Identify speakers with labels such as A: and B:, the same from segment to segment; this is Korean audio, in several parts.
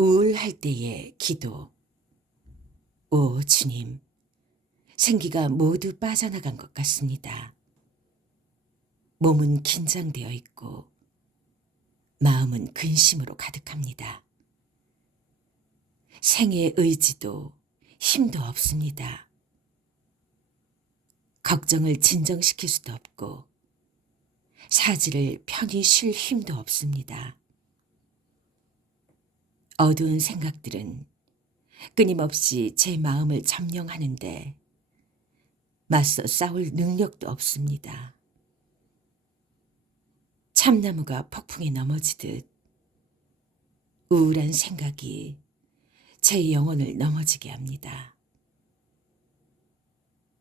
A: 우울할 때의 기도. 오 주님, 생기가 모두 빠져나간 것 같습니다. 몸은 긴장되어 있고 마음은 근심으로 가득합니다. 생의 의지도 힘도 없습니다. 걱정을 진정시킬 수도 없고 사지를 편히 쉴 힘도 없습니다. 어두운 생각들은 끊임없이 제 마음을 점령하는데 맞서 싸울 능력도 없습니다. 참나무가 폭풍에 넘어지듯 우울한 생각이 제 영혼을 넘어지게 합니다.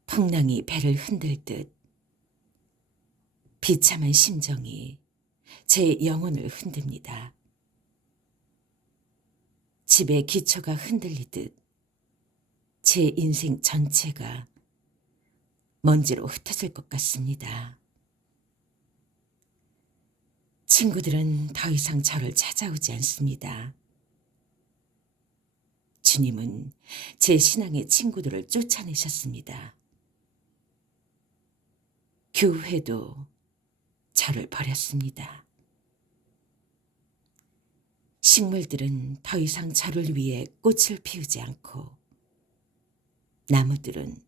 A: 풍랑이 배를 흔들 듯 비참한 심정이 제 영혼을 흔듭니다. 집의 기초가 흔들리듯 제 인생 전체가 먼지로 흩어질 것 같습니다. 친구들은 더 이상 저를 찾아오지 않습니다. 주님은 제 신앙의 친구들을 쫓아내셨습니다. 교회도 저를 버렸습니다. 식물들은 더 이상 저를 위해 꽃을 피우지 않고 나무들은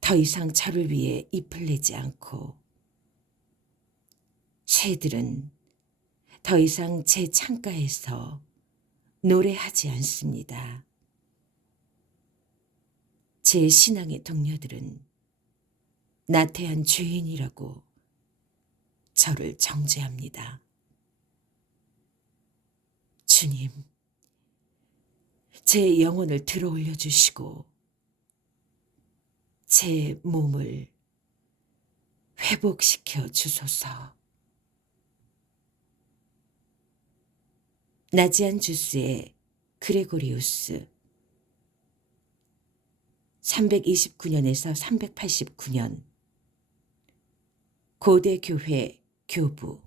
A: 더 이상 저를 위해 잎을 내지 않고 새들은 더 이상 제 창가에서 노래하지 않습니다. 제 신앙의 동료들은 나태한 죄인이라고 저를 정죄합니다. 주님, 제 영혼을 들어 올려 주시고, 제 몸을 회복시켜 주소서. 나지안 주스의 그레고리우스 329년에서 389년 고대 교회 교부